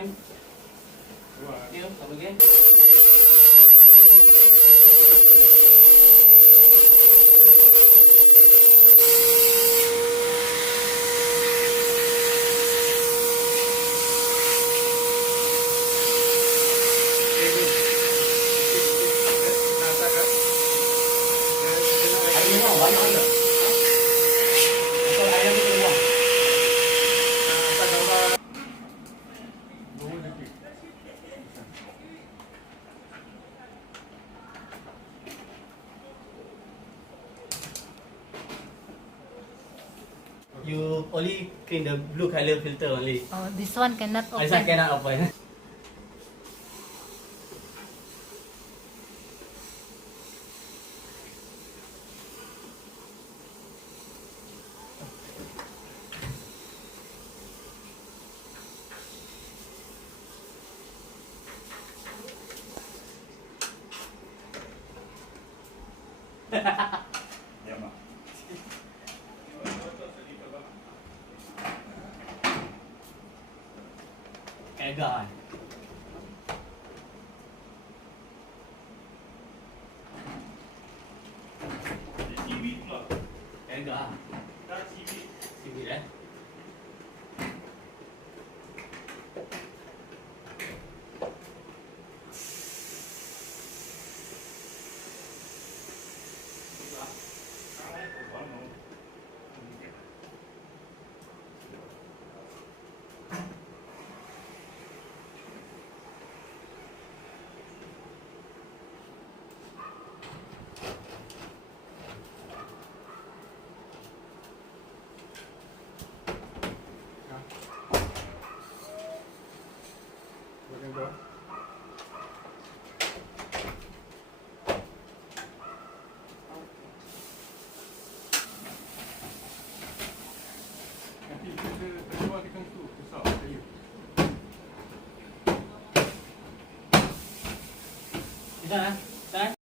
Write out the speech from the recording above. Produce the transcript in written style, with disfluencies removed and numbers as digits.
vacuum. Vacuum, sama lagi. Airnya banyak tak? Atau air tu keluar? You only clean the blue color filter only. Oh, this one cannot open. This one cannot open. Kagak. Kagak. Civil eh. Dah.